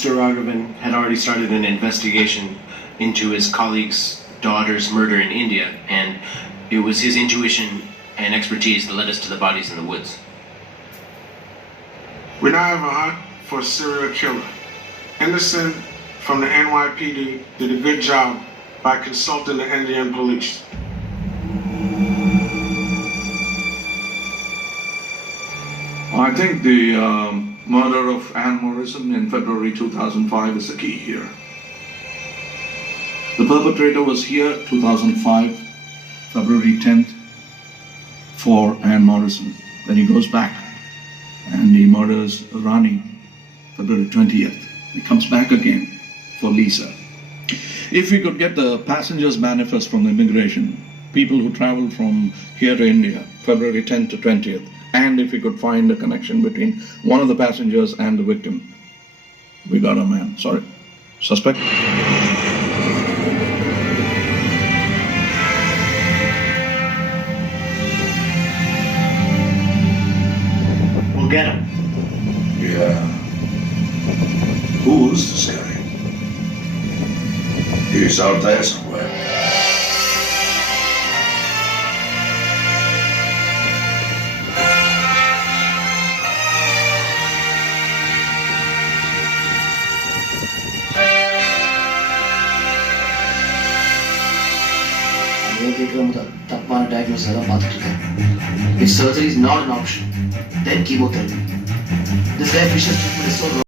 Mr. Raghavan had already started an investigation into his colleague's daughter's murder in India, and it was his intuition and expertise that led us to the bodies in the woods. We now have a hunt for a serial killer. Anderson from the NYPD did a good job by consulting the Indian police. I think the murder of Anne Morrison in February 2005 is the key here. The perpetrator was here 2005, February 10th, for Anne Morrison. Then he goes back and he murders Rani, February 20th. He comes back again for Lisa. If we could get the passengers manifest from the immigration, people who traveled from here to India, February 10th to 20th, and if we could find a connection between one of the passengers and the victim, we got a man. Sorry, suspect. We'll get him. Yeah. Who's this guy? He's out there somewhere. If surgery is not an option, then chemotherapy. This guy Fisher's treatment is so wrong.